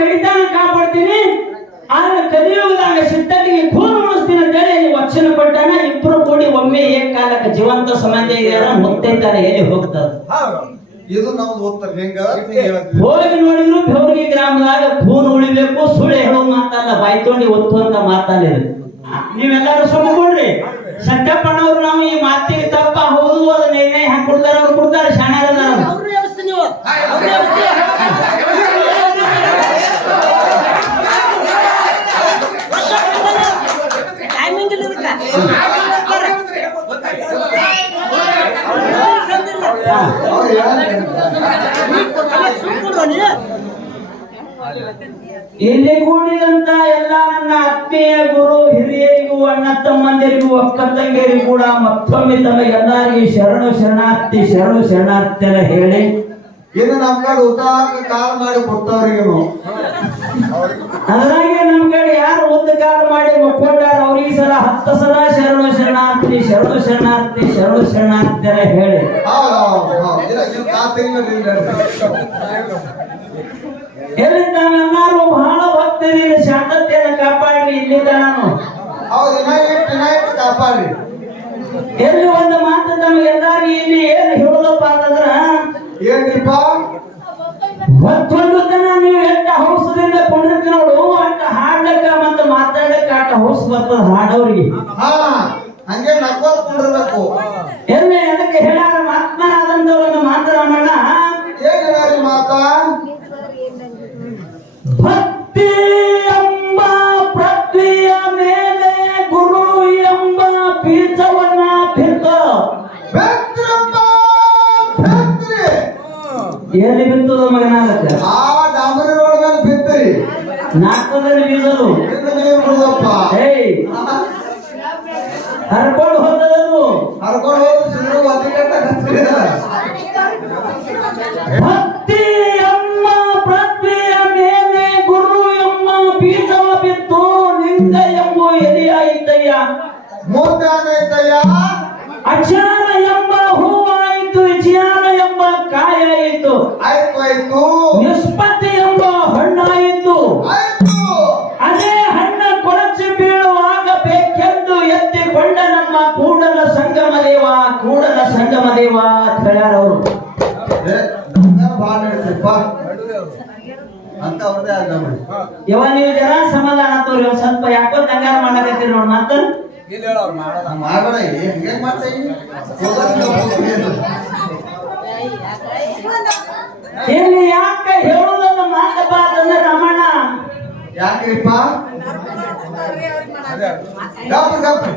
ಕಡಿತಾನ ಕಾಪಾಡ್ತೀನಿ. ಆದ್ರೆ ಕಲಿಯುವುದಾಗ ಸಿಟ್ಟಿಗೆ ಖೂನ್ ಉಳಿಸ್ತೀನಿ ಅಂತೇಳಿ ಅಲ್ಲಿ ವಚನ ಕೊಟ್ಟಾನ ಇಬ್ರು ಕೂಡಿ ಒಮ್ಮೆ ಏಕ ಕಾಲಕ್ಕೆ ಜೀವಂತ ಸಂಬಂಧ ಇದೆಯಲ್ಲ ಮುತ್ತೈತಾರ ಎಲ್ಲಿ ಹೋಗ್ತದ ಇದು ನಮ್ದು ಉತ್ತರ. ಹೆಂಗ? ಹೋಗಿ ನೋಡಿದ್ರು ಬೆವರ್ಗಿ ಗ್ರಾಮದಾಗ ಖೂನ್ ಉಳಿಬೇಕು ಸುಳ್ಳು ಹೇಳೋ ಮಾತಲ್ಲ ಬಾಯ್ತೊಂಡಿ ಒತ್ತುವಂತ ಮಾತಲ್ಲ ಇದು. ನೀವೆಲ್ಲರೂ ಸುಮ್ಮಕೊಂಡ್ರಿ ಸತ್ಯಪ್ಪನವ್ರು ನಾವು ಈ ಮಾತಿಗೆ ತಪ್ಪ ಹೌದು ಅದು ನಿರ್ಣಯ ಹಾಕೊಡ್ತಾರ ಅವ್ರು ಕೊಡ್ತಾರೆ ಶಾಣ್ಯಾರ ಅವ್ರ ವ್ಯವಸ್ಥೆ ನೀವು ಅವ್ರ ವ್ಯವಸ್ಥೆ ಟೈಮಿಂಗ್ ಇಲ್ಲ ಇದಕ್ಕ ಅವ್ರು ಹೇಳಂಗಿಲ್ಲ. ಇಲ್ಲಿ ಕೂಡಿದಂತ ಎಲ್ಲ ನನ್ನ ಆತ್ಮೀಯ ಗುರು, ಹಿರಿಯರಿಗೂ, ಅಣ್ಣ ತಮ್ಮಂದಿರಿಗೂ, ಅಕ್ಕ ತಂಗಿಯರಿಗೂ ಕೂಡ ಮತ್ತೊಮ್ಮೆ ತಮಗೆಲ್ಲರಿಗೂ ಶರಣು ಶರಣಾರ್ಥಿ ಶರಣು ಶರಣಾರ್ಥಿ ಹೇಳಿ. ಇನ್ನು ನಮ್ ಕಡೆ ಉದ್ದಾಕ ಕಾಲ್ ಮಾಡಿ ಕೊಟ್ಟವ್ರಿಗೇನು ಅದ್ರಾಗೆ ನಮ್ ಕಡೆ ಯಾರು ಒಂದು ಕಾಲ ಮಾಡಿ ಮಕ್ಕೊಂಡಾರ ಅವ್ರಿಗೆ ಸಲ ಹತ್ತು ಸಲ ಶರಣು ಶರಣಾರ್ಥಿ ಶರಣು ಶರಣಾರ್ಥಿ ಶರಣು ಶರಣಾರ್ಥಿ ಅಂತ ಹೇಳಿ. ಹೌದು ನಾನು ಬಹಳ ಭಕ್ತರಿಂದ ಶಾಂತತೆಯನ್ನು ಕಾಪಾಡಿ ಇಲ್ಲಿದ್ದ ನಾನು. ಕಾಪಾಡ್ರಿ ಎಲ್ಲಿ ಒಂದು ಮಾತು ತಮಗೆಲ್ಲರಿಗೂ ಇಲ್ಲಿ ಏನು ಹೇಳೋದಪ್ಪ ಅಂತಂದ್ರ ಏನ್ರಿಪ್ಪ ಮತ್ತೊಂದು ದಿನ ನೀವು ಎಷ್ಟ ಹೌಸದಿಂದ ಕೊಂಡಿರ್ತೀವಿ ನೋಡು ಅಂತ ಹಾಡ್ಲಕ್ಕ ಮತ್ತೆ ಮಾತಾಡಕ್ಕ ಆಟ ಹೌಸ್ ಬರ್ತದ ಹಾಡೋರಿಗೆ ಹಂಗೆ ನಕ್ಕೋತ್ ಕುಂಡಿರ್ಬೇಕು. ಎಲ್ಲಿ ಅದಕ್ಕೆ ಹೇಳಾರ ಮಾತನಾಡಂದವರನ್ನ ಮಾತನಾಡೋಣ ಏನ್ ಹೇಳಿ ಮಾತಾ? ಭಕ್ತಿ ಎಂಬ ಪೃಥ್ವಿಯ ಮೇಲೆ ಗುರು ಎಂಬ ಬೀಜವನ್ನ ಬಿತ್ತ. ಎಲ್ಲಿ ಬಿತ್ತದ ಮಗನಾಗತ್ತೆ ಆ ಡಾಂಬರಿ ರೋಡ್ ಮೇಲೆ ಬಿತ್ತರಿ ನಾಲ್ಕದಲ್ಲಿ ಬೀಸಲು ಏಯ್. ಹರ್ಕೊಂಡು ಅಂತ ಯಾವ ನೀವು ಜನ ಸಮಾಧಾನ ತೋರಿ ಒಂದ್ ಸ್ವಲ್ಪ ಯಾಕೋ ದಂಗಾರ ಮಾಡಕತ್ತೀರಿ ನೋಡ್ ಮತ್ತ ಮಾಡಬೇಡ ಹೆಂಗೆ ಮಾಡ್ತಾ ಇಲ್ಲಿ ಯಾಕ ಹೇಳುದನ್ನ ಮಾಡಬಾರ್ದಂದ್ರೆ ರಮಣ. ಯಾಕ್ರಿಪ್ಪ? ಡಾಕ್ಟರ್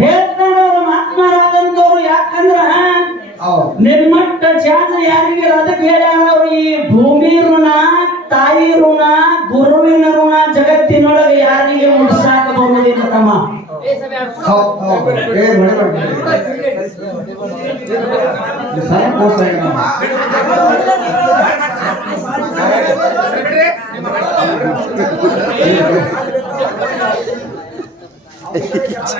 ಹೇಳ್ತಾರ ಅವ್ರ ಯಾಕಂದ್ರ? ಹೌದು. ನಿಮ್ಮಟ್ಟ ಚಾನ್ಸ್ ಯಾರಿಗೆ ಅದಕ್ಕೆ ಹೇಳ್ಯಾರವ್ರು ಈ ಭೂಮಿ ಋಣ ತಾಯಿ ಋಣ ಗುರುವಿನ ಋಣ ಜಗತ್ತಿನೊಳಗೆ ಯಾರಿಗೆ ಮುಟ್ಸಾಕ ಬರುವುದಿಲ್ಲ ತಮ್ಮ? ಹೌದು ಹೌದು ಏ ನೋಡಿ ಸಣ್ಣ ಕೋಸ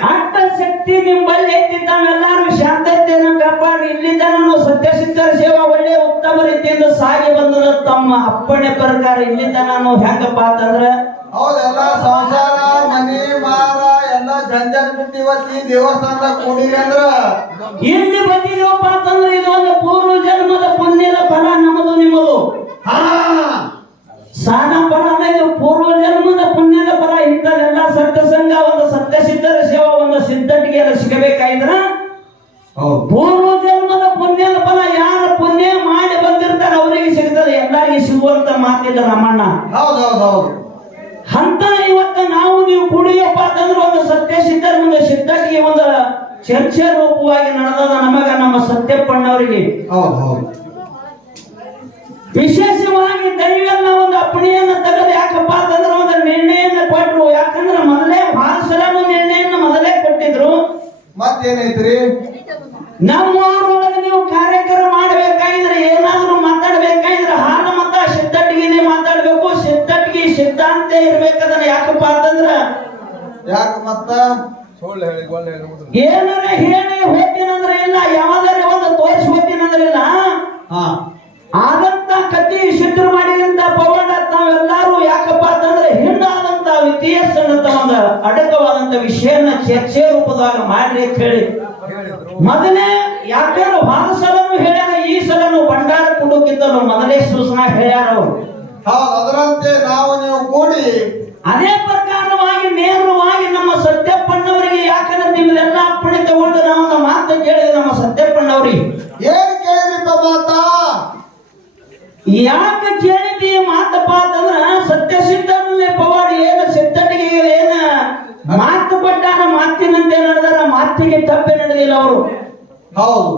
ಅಟ್ಟ ಶಕ್ತಿ ನಿಮ್ಮಲ್ಲಿ ಐತಿ ಶಾಂತ ಶಾಂತತೆಯನ್ನು ಕಾಪಾಡಿ. ಇಲ್ಲಿಂದ ನಾನು ಸತ್ಯಸಿದ್ಧರ ಸೇವಾ ಒಳ್ಳೆ ಉತ್ತಮ ರೀತಿಯಿಂದ ಸಾಗಿ ಬಂದದ ತಮ್ಮ ಅಪ್ಪಣೆ ಪ್ರಕಾರ ಇಲ್ಲಿಂದ ನಾನು ಹೆಂಗಪ್ಪ ಅಂತಂದ್ರ ಹೌದೆಲ್ಲ ಸಂಸಾರ ಮನಿ ಮಾರ ಎಲ್ಲ ಜಂಜಾಟ ಬಿಟ್ಟು ಇವತ್ತಿ ದೇವಸ್ಥಾನದ ದೇವಸ್ಥಾನದಾಗ ಅಂದ್ರ. ಇಲ್ಲಿ ಬಂದಿದೀವಪ್ಪ ಅಂತಂದ್ರೆ ಇದೊಂದು ಪೂರ್ವ ಜನ್ಮದ ಪುಣ್ಯದ ಫಲ ನಮ್ಮದು ನಿಮ್ಮದು. ಹಾ. ಸಾನ ಫಲ ಪೂರ್ವ ಜನ್ಮದ ಪುಣ್ಯದ ಇಂಥದೆಲ್ಲ ಸತ್ಯ ಸಂಘ ಒಂದು ಸತ್ಯ ಸಿದ್ಧರ ಸೇವಾ ಒಂದು ಸಿದ್ಧಟಿಗೆ ಎಲ್ಲ ಸಿಗಬೇಕಾಯಿದ್ರ ಪೂರ್ವ ಜನ್ಮದ ಪುಣ್ಯದ ಫಲ ಯಾರ ಪುಣ್ಯ ಮಾಡಿ ಬಂದಿರ್ತಾರೆ ಅವರಿಗೆ ಸಿಗ್ತದೆ. ಎಲ್ಲರಿಗೆ ಸಿಗುವಂತ ಮಾತಿಲ್ಲ ರಾಮಣ್ಣ. ಹೌದು ಹೌದು ಹೌದು. ಅಂತ ಇವತ್ತ ನಾವು ನೀವು ಕುಡಿಯಪ್ಪ ಅಂತಂದ್ರೆ ಒಂದು ಸತ್ಯ ಸಿದ್ಧರ ಮುಂದೆ ಸಿದ್ಧಟಿಗೆ ಒಂದು ಚರ್ಚೆ ರೂಪವಾಗಿ ನಡೆದ ನಮಗ ನಮ್ಮ ಸತ್ಯಪ್ಪಣ್ಣವರಿಗೆ. ಹೌದು ಹೌದು. ದೈವನ್ನ ಒಂದು ಅಪ್ಪಣೆಯನ್ನ ತೆಗೆದು ಯಾಕಪ್ಪ ಅಂತಂದ್ರೆ ಒಂದು ನಿರ್ಣಯನ ಕೊಟ್ರು. ಯಾಕಂದ್ರೆ ಮೊದಲೇ ಭಾಳ ಸಲ ಒಂದು ನಿರ್ಣಯನ ಮೊದಲೇ ಕೊಟ್ಟಿದ್ರು. ಮತ್ತೇನೈತ್ರಿ ನಮ್ಮೂರೊಳಗೆ ನೀವು ಕಾರ್ಯಕ್ರಮ ಮಾಡಬೇಕಾಗಿದ್ರೆ ಏನಾದ್ರೂ ಮಾತಾಡ್ಬೇಕಾಗಿದ್ರೆ ಹಾಲು ಮತ ಸಿದ್ಧಟ್ಟಿಗೆನೆ ಮಾತಾಡ್ಬೇಕು. ಸಿದ್ಧಟ್ಟಿಗೆ ಸಿದ್ಧಾಂತ ಇರ್ಬೇಕದನ್ನ ಯಾಕಪ್ಪ ಅಂತಂದ್ರ ಯಾಕ ಮತ್ತ? ಏನಾರ ಹೇಳಿ ಹೋಗ್ತೀನಂದ್ರೆ ಇಲ್ಲ ಯಾವ್ದಾರ ಒಂದು ತೋರಿಸಿ ಹೋಗ್ತೀನಂದ್ರೆ ಇಲ್ಲ. ಹಾ. ಆದಂತ ಕತಿ ಸಿದ್ಧ ಮಾಡಿದಂತ ಪವಾಡ ತಾವೆಲ್ಲರೂ ಯಾಕಪ್ಪ ಅಂತಂದ್ರೆ ಹಿಂದಾದಂತ ಇತಿಹಾಸದಂತ ಒಂದು ಅಡಕವಾದಂತ ವಿಷಯನ ಚರ್ಚೆ ರೂಪದಾಗ ಮಾಡ್ರಿ ಅಂತ ಹೇಳಿ. ಮೊದಲೇ ಯಾಕಂದ್ರೆ ಭಾಳ ಸಲನು ಹೇಳ್ಯಾರ ಈ ಸಲನು ಭಂಡಾರ ಕುಡುಕಿದ್ದನು ಮೊದಲೇ ಸೂಚನಾ ಹೇಳ್ಯಾರ ಅವರು. ಅದರಂತೆ ನಾವು ನೀವು ಕೂಡಿ. ಅದೇ ಪ್ರಕಾರವಾಗಿ ನೇರವಾಗಿ ನಮ್ಮ ಸತ್ಯಪ್ಪಣ್ಣವರಿಗೆ ಯಾಕಂದ್ರೆ ನಿಮ್ದೆಲ್ಲ ಅಪ್ಪಣೆ ತಗೊಂಡು ನಾವು ಮಾತು ಕೇಳಿದ್ರೆ ನಮ್ಮ ಸತ್ಯಪ್ಪಣ್ಣವ್ರಿಗೆ ಏನ್ ಕೇಳಿರಿಪ್ಪ ಮಾತಾ ಯಾಕೆ ಕೇಳಿದಿ ಮಾತಪ್ಪ ಅಂತಂದ್ರ ಸತ್ಯ ಸಿದ್ಧನೇ ಪವಾಡ ಏನ ಸಿದ್ಧಟಿಗೆ ಏನ ಮಾತು ಕೊಟ್ಟಾನ ಮಾತಿನಂತೆ ನಡೆದಾರ ಮಾತಿಗೆ ತಪ್ಪೆ ನಡೆದಿಲ್ಲ ಅವರು. ಹೌದು.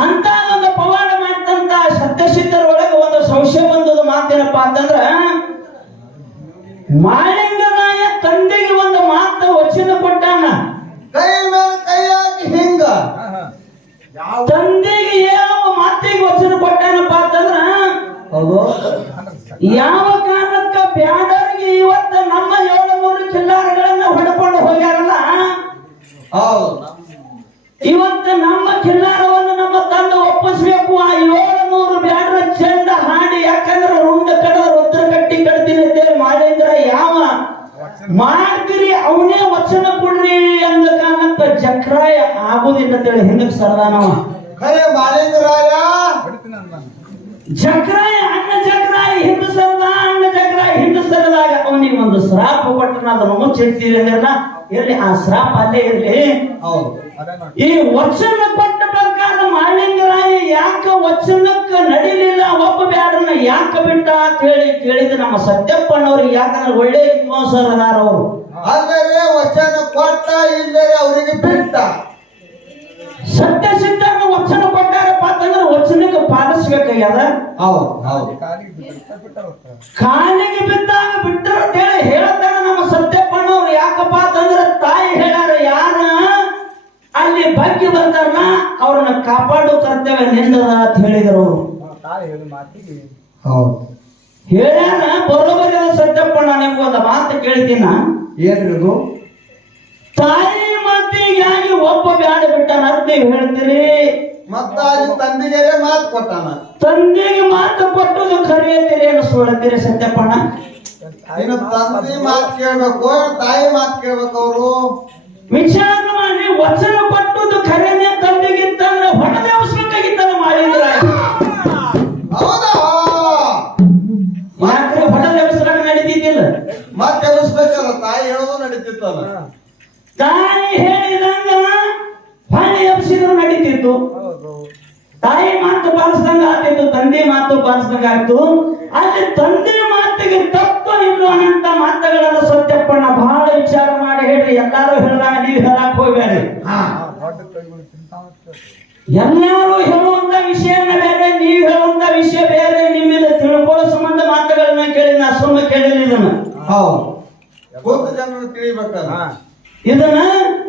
ಅಂತ ಒಂದು ಪವಾಡ ಮಾಡ್ತಂತ ಸತ್ಯಸಿದ್ಧರ ಒಳಗೆ ಒಂದು ಸಂಶಯ ಬಂದದ ಮಾತೇನಪ್ಪ ಅಂತಂದ್ರ ಮಾಳಿಂಗರಾಯ ತಂದೆಗೆ ಒಂದು ಮಾತು ವಚನ ಕೊಟ್ಟಾನ. ಕೈ ಮೇಲೆ ಕೈ ಹಾಕಿ ಹಿಂಗ. ತಂದೆಗೆ ಯಾವ ಮಾತಿಗೆ ವಚನ ಹೌದು ಯಾವ ಈ ವಚನ ಕೊಟ್ಟ ಪ್ರಕಾರ ಮಾಲಿಂಗರಾಯ ಯಾಕ ವಚನಕ್ಕ ನಡಿಲಿಲ್ಲ? ಒಬ್ಬ ಬ್ಯಾಡ್ರನ್ನ ಯಾಕ ಬಿಟ್ಟ ಅಂತ ಹೇಳಿ ಕೇಳಿದ ನಮ್ಮ ಸತ್ಯಪ್ಪನವ್ರಿಗೆ ಯಾಕಂದ್ರೆ ಒಳ್ಳೆ ವಿದ್ವಾಂಸರ ಅದಾರ ಅವರು. ಅಂದರೆ ವಚನ ಕೊಟ್ಟ ಇಲ್ಲದೆ ಅವರಿಗೆ ಬಿಟ್ಟ. ಸತ್ಯ ಸಿದ್ಧಾಂತ ವಚನ ಕೊಟ್ಟಾರಪ್ಪ ಅಂತಂದ್ರೆ ವಚನಕ್ಕೆ ಪಾಲಿಸ್ಬೇಕಾಗ್ಯದ? ಹೌದು ಹೌದು. ಕಾಲಿಗೆ ಬಿದ್ದಾಗ ಬಿಟ್ಟರು ಅಂತ ಹೇಳಿ ಹೇಳ್ತಾರೆ ನಮ್ಮ ಸತ್ಯಪ್ಪನವ್ರು. ಯಾಕಪ್ಪ ಅಂತಂದ್ರೆ ತಾಯಿ ಹೇಳಾರ ಯಾರ ಅಲ್ಲಿ ಬಗ್ಗೆ ಬರ್ತಾರಲ್ಲ ಅವ್ರನ್ನ ಕಾಪಾಡೋ ಕರ್ತವ್ಯ ನಿಂದದ ಅಂತ ಹೇಳಿದರು. ಹೌದು. ಹೇಳ್ಯಾರ ಬರೋಬರಿ ಸತ್ಯಪ್ಪಣ್ಣ ನಿಮ್ಗೊಂದು ಮಾತು ಕೇಳ್ತೀನ? ಏನು ಇದು ತಾಯಿ ಮತ್ತಿಗಾಗಿ ಒಬ್ಬ ಬ್ಯಾಡ ಬಿಟ್ಟಾನ ಅಂತ ನೀವು ಹೇಳ್ತೀರಿ? ಮತ್ತ ತಂದೆಗೆ ಮಾತು ಕೊಟ್ಟಾನ. ತಂದೆಗೆ ಮಾತು ಕೊಟ್ಟದು ಕರೆಯತ್ತೀರಿ ಏನು ಸುಳ್ತೀರಿ ಸತ್ಯಪ್ಪಣ್ಣ? ತಂದೆ ಮಾತು ಕೇಳ್ಬೇಕು ತಾಯಿ ಮಾತು ಕೇಳ್ಬೇಕು ಅವರು. ವಿಚಾರ ಮಾಡಿ ವಚನ ಕೊಟ್ಟದ್ದು ಖರೇನೆ ತಂದೆಗಿಂತ ಹೊಡೆದೇ ಹೊಡೆದ ಅವಸರಾಗ ನಡೀತಿದ್ದಿಲ್ಲ. ಮತ್ತೆ ಎಬ್ಬಿಸ್ಬೇಕಲ್ಲ ತಾಯಿ ಹೇಳೋದು ನಡೀತಿತ್ತಲ್ಲ ತಾಯಿ ಹೇಳಿದಂಗ ಹೊಳೆ ಎಬ್ಸಿದ್ರು ನಡೀತಿತ್ತು. ತಾಯಿ ಮಾತು ಪಾಲಿಸ್ದಂಗ ಆಗ್ತಿತ್ತು ತಂದೆ ಮಾತು ಪಾಲಿಸ್ದಂಗ ಆಯ್ತು ಅಲ್ಲಿ ತಂದೆ ಮಾತಿಗೆ ತಪ್ಪು ಇಲ್ಲ ಅನಂತ ಮಾತುಗಳನ್ನು ಸತ್ಯಪ್ಪಣ್ಣ ಬಹಳ ವಿಚಾರ ಮಾಡಿ ಹೇಳ್ರಿ. ಎಲ್ಲಾರು ಹೇಳಿದಾಗ ನೀವು ಹೇಳಕ್ ಹೋಗ್ಬೇಡ್ರಿ. ಎಲ್ಲರೂ ಹೇಳುವಂತ ವಿಷಯ ಬೇರೆ ನೀವು ಹೇಳುವಂತ ವಿಷಯ ಬೇರೆ ನಿಮ್ಮಿಂದ ತಿಳ್ಕೊಳ್ಳೋ ಸಂಬಂಧ ಮಾತುಗಳನ್ನ ಕೇಳಿ ನಾ ಸುಮ್ಮನೆ ಕೇಳಿಲ್ಲ ಇದನ್ನ. ಹೌದು. ಜನರು ತಿಳಿಬೇಕಲ್ಲ? ಇದನ್ನ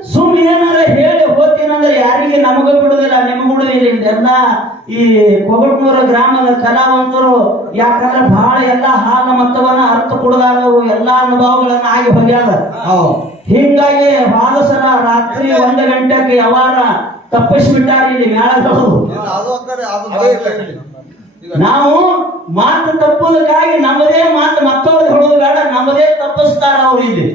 ಸುಮ್ಮನೆ ಏನಾರ ಹೇಳಿ ಹೋಗ್ತೀನಂದ್ರೆ ಯಾರಿಗೆ ನಮಗ ಬಿಡುದಿಲ್ಲ ನಿಮ್ಗೆ ಬಿಡುದಿಲ್ಲ. ಇದೆಲ್ಲ ಈ ಕೊಗಟ್ನೂರ ಗ್ರಾಮದ ಕಲಾವಂತರು ಯಾಕಂದ್ರೆ ಬಹಳ ಎಲ್ಲಾ ಹಾಲ ಮತವನ್ನ ಅರ್ಥ ಕೊಡದಾರವರು ಎಲ್ಲಾ ಅನುಭವಗಳನ್ನ ಆಗಿ ಹೋಗ್ಯಾದ ಹೌದು. ಹಿಂಗಾಗಿ ಬಹಳ ಸಲ ರಾತ್ರಿ ಒಂದು ಗಂಟೆಗೆ ಯಾವಾರ ತಪ್ಪಿಸ್ಬಿಟ್ಟಾರ ಇಲ್ಲಿ ಮೇಳಗಳು ನಾವು ಮಾತು ತಪ್ಪುದಕ್ಕಾಗಿ ನಮ್ಮದೇ ಮಾತು ಮತ್ತೊಂದು ಹೇಳೋದು ಬೇಡ ನಮ್ಮದೇ ತಪ್ಪಿಸ್ತಾರ ಅವ್ರು ಇಲ್ಲಿ.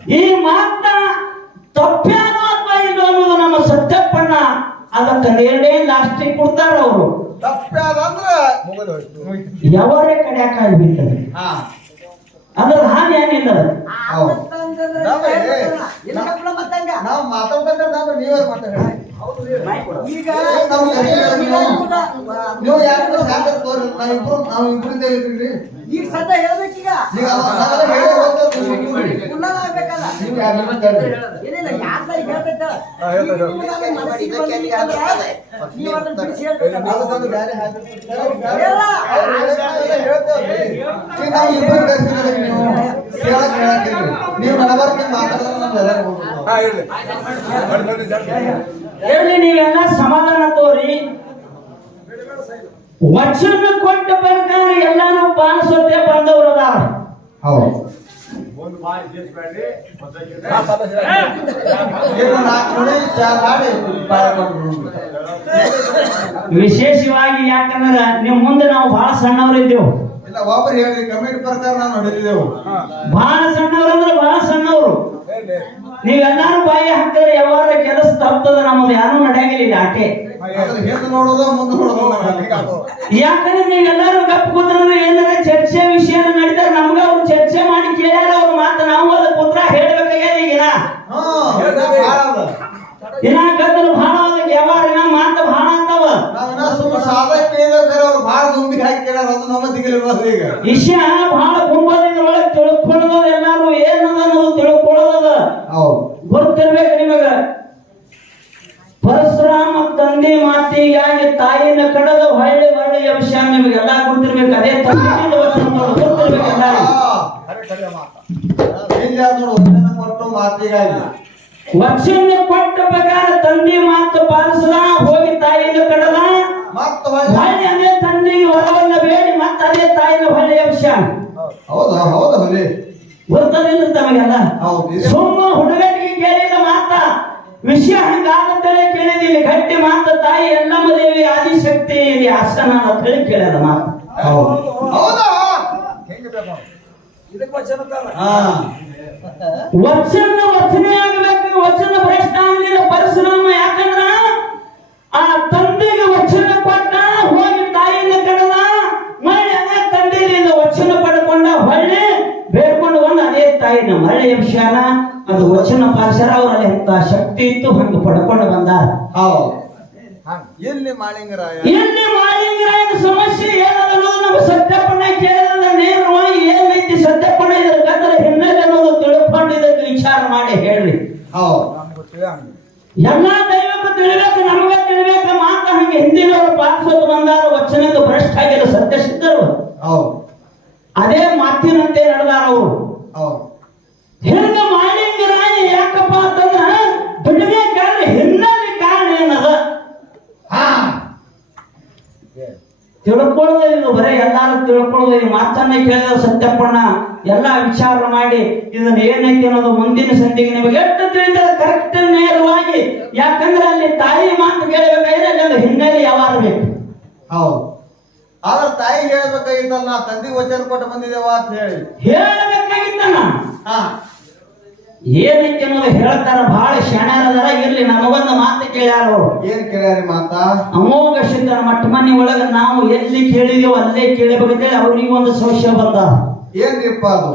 ಈ ಮಾತ ತಪ್ಪೇನೋ ಅಥವಾ ಇಲ್ಲೋ ಅನ್ನೋದು ನಮ್ಮ ಸತ್ಯಪ್ಪಣ್ಣ. ಅದಕ್ಕೆ ಎರಡೇ ಲಾಸ್ಟಿಗೆ ಕೊಡ್ತಾರ ಅವರು. ಯಾವರೇ ಕಡ್ಯಾಕ ಬಿಟ್ಟದೆ ಹಾ. ಅದ್ರ ಹಾನಿ ಏನಿಲ್ಲ ನಾವು ಮಾತಾಡ್ಬೇಕಾದ್ರೆ ನಾವು ನೀವೇ ಮಾತಾಡಿ ಈಗ ನಾವು ಯಾರು ಶಾಂತ ತೋರಿ ನಾವಿಬ್ರು ನಾವು. ಈಗ ಸದ್ಯ ಹೇಳ್ಬೇಕೀಗ. ಆಗ್ಬೇಕಲ್ಲ ಏನಿಲ್ಲ ಈಗ ಬಂದಿತ್ತಂದ್ರೆ ನೀವು ಅದನ್ನ ಬಿಡಿಸಿ ಹೇಳ್ಬೇಕಲ್ಲ. ಅದಕ್ಕೊಂದು ಬ್ಯಾರೆ habit ಇರುತ್ತೆ. ಹೇಳ. ಈಗ ನಾವು ಇಬ್ಬರು ಕಲ್ತಿರೋದು ನೀವು ಕೇಳಕ್ ಕೇಳಕ್ಕಿಲ್ರಿ. ಹೇಳಿ ನೀವೆಲ್ಲ ಸಮಾಧಾನ ತೋರಿ. ವಚನ ಕೊಟ್ಟ ಪ್ರಕಾರ ಎಲ್ಲಾನು ಪಾಲಿಸುತ್ತೆ ಬಂದವರು ಅದಾರ ಹೌದು. ವಿಶೇಷವಾಗಿ ಯಾಕಂದ್ರ ನಿಮ್ ಮುಂದೆ ನಾವು ಬಹಳ ಸಣ್ಣವರಿದ್ದೆವು. ಇಲ್ಲ ಒಬ್ರು ಹೇಳಿ ಕಮಿಟಿ ಪ್ರಕಾರ ನಾವು ಹೊಡೆದಿದ್ದೆವು ಬಹಳ ಸಣ್ಣವ್ರು. ಅಂದ್ರೆ ಬಹಳ ಸಣ್ಣವರು ನೀವೆಲ್ಲಾರು ಬಾಯಿ ಹಾಕಿದ್ರೆ ಯಾವಾಗ ಕೆಲಸ ತಪ್ಪದ ನಮ್ಮದು ಯಾರು ನಡೆಯಲಿಲ್ಲ ಆಟೆ ಅದ್ರ ಹಿಂದೆ ನೋಡೋದು ಮುಂದೆ ನೋಡೋದು ಯಾಕಂದ್ರೆ ನೀವೆಲ್ಲಾರು ಗಪ್ ಕೂತ್ರೆ ಏನಾರ ಚರ್ಚೆ ವಿಷಯ ನಡೀತಾರೆ ನಮ್ಗ ಅವ್ರು ಚರ್ಚೆ ಮಾಡಿ ಕೇಳ್ಯಾರ ಅವ್ರ ಮಾತು ನಾವು ಅದ ಪುತ್ರ ಹೇಳ್ಬೇಕಾಗ್ಯದ ಈಗಿನ. ಇನ್ನ ಗದ್ದಲ ಭಾಳ ಅದ ವ್ಯವಹಾರ ಮಾತು ಭಾಳ ಅಂತಾವ. ವಿಷಯ ಬಹಳ ಗುಂಪದಿಂದ ಒಳಗೆ ತಿಳ್ಕೊಳ್ಳೋದು ಎಲ್ಲಾರು ಏನದ ಅನ್ನೋದು ತಿಳ್ಕೊಳ್ಳೋದ ಗೊತ್ತಿರ್ಬೇಕು ನಿಮಗ. ಪರಶುರಾಮ ತಂದೆ ಮಾತಿಗಾಗಿ ತಾಯಿನ ಕಡದ ಹೊಳ್ಳಿ ಹೊಳ್ಳಿ ವಿಷಯ ನಿಮಗೆಲ್ಲ ಗೊತ್ತಿರ್ಬೇಕು ಅದೇ ತಂದೆ ವಚನ ಕೊಟ್ಟು ಪ್ರಕಾರ ತಂದೆ ಮಾತು ಪಾಲಿಸದ ಹೋಗಿ ತಾಯಿನ ಕಡದ ಮತ್ತ ಹೊಳ್ಳಿ. ಅದೇ ತಂದೆಗೆ ಹೊರವನ್ನ ಬೇಡಿ ಮತ್ತೆ ಅದೇ ತಾಯಿನ ಹೊಳ್ಳಿ ವಿಷಯ ಹೌದಾ ಹೌದಾ ಗೊತ್ತದಿಲ್ಲ ತಮಗೆಲ್ಲ ಸುಮ್ಮ ಹುಡುಗನಿಗೆ ಕೇಳಿದ ಮಾತ ವಿಷಯ ಹಂಗಾಗತ್ತಲೇ ಕೇಳಿದೀವಿ ಗಟ್ಟಿ ಮಾತ ತಾಯಿ ಎಲ್ಲಮ್ಮ ದೇವಿ ಆದಿಶಕ್ತಿ ಇಲ್ಲಿ ಆಸನ ಅಂತ ಹೇಳಿ ಕೇಳ್ಯಾರ ಮಾತು. ಹೌದು. ಹೌದಾ? ಹಾ. ವಚನ ವಚನೆ ಆಗಬೇಕು ವಚನ ಭ್ರಷ್ಟ ಪಾರ್ಶರ ಪಾಲಿಸ್ಯಾರ ಅವರಲ್ಲಿ ಎಂತ ಶಕ್ತಿ ಇತ್ತು ಹಂಗ ಪಡ್ಕೊಂಡು ಬಂದಾರ ಹೌದು. ಎಲ್ಲಿ ಮಾಳಿಂಗರಾಯ? ಎಲ್ಲಿ ಮಾಲಿಂಗರಾಯನ ಸಮಸ್ಯೆ ಏನದ ಅನ್ನೋದು ನಮ್ಮ ಸತ್ಯಪ್ಪಣ್ಣ ಕೇಳಿದ್ರೆ ನೇರವಾಗಿ ಏನೈತಿ ಸತ್ಯಪ್ಪಣ್ಣ ಇದ್ರ ಗದ್ದಲ ಹಿನ್ನೆಲೆ ಅನ್ನೋದು ತಿಳ್ಕೊಂಡು ಇದಕ್ಕೆ ವಿಚಾರ ಮಾಡಿ ಹೇಳ್ರಿ. ಹೌದು. ಎಲ್ಲಾ ದೈವಕ್ಕೂ ತಿಳಿಬೇಕು ನಮಗೆ ತಿಳಿಬೇಕು ಮಾತ್ರ ಹಂಗೆ ಹಿಂದಿನವರು ಪಾಲಿಸೋದು ಬಂದಾರ ವಚನಕ್ಕೆ ಭ್ರಷ್ಟ ಆಗಿರೋ ಸತ್ಯ ಸಿದ್ಧರು ಹೌದು. ಅದೇ ಮಾತಿನಂತೆ ನಡೆದಾರ ಅವರು ಹೌದು ಹಿಂಗ ಮಾಲಿಂಗರಾಯ ಯಾಕಪ್ಪ ಅಂತಂದ್ರ ಬಿಡ್ಬೇಕಾದ್ರೆ ಹಿನ್ನೆಲೆ ಕಾರಣ ಏನದ ಹಾ ತಿಳ್ಕೊಳ್ಳೋದೇ ಇದು ಬರೀ ಎಲ್ಲಾರು ತಿಳ್ಕೊಳ್ಳೋದು ಈ ಮಾತನ್ನ ಕೇಳಿದ ಸತ್ಯಪ್ಪಣ್ಣ ಎಲ್ಲ ವಿಚಾರ ಮಾಡಿ ಇದನ್ನ ಏನೈತಿ ಅನ್ನೋದು ಮುಂದಿನ ಸಂಧಿಗೆ ನಿಮಗೆ ಎಷ್ಟು ತಿಳಿದ ಕರೆಕ್ಟ್ ನೇರವಾಗಿ ಯಾಕಂದ್ರೆ ಅಲ್ಲಿ ತಾಯಿ ಮಾತು ಕೇಳಬೇಕಾದ್ರೆ ಅಲ್ಲಿ ಒಂದು ಹಿನ್ನೆಲೆ ಯಾವಾಗ ಬೇಕು. ಹೌದು. ಆದ್ರೆ ತಾಯಿ ಹೇಳ್ಬೇಕಾಗಿತ್ತಲ್ಲ ತಂದಿ ವಚನ ಕೊಟ್ಟು ಬಂದಿದ್ದೇವ? ಅಂತ ಹೇಳಿ. ಹೇಳಬೇಕಾಗಿತ್ತಣ್ಣ ಹಾ. ಏನೈತಿ ಅನ್ನೋದು ಹೇಳ್ತಾರ ಬಹಳ ಶಾಣಾರದಾರ ಇರ್ಲಿ ನಮಗೊಂದು ಮಾತು ಕೇಳ್ಯಾರ ಅವರು. ಏನ್ ಕೇಳ್ಯಾರಿ ಮಾತಾ? ಅಮೋಘ ಸಿದ್ಧರ ಮಠ ಮನೆ ಒಳಗ ನಾವು ಎಲ್ಲಿ ಕೇಳಿದೀವೋ ಅಲ್ಲೇ ಕೇಳಬೇಕಂತೇಳಿ ಅವ್ರಿಗೆ ಒಂದು ಸಂಶಯ ಬಂದ. ಏನ್ರಿಪ್ಪ ಅದು?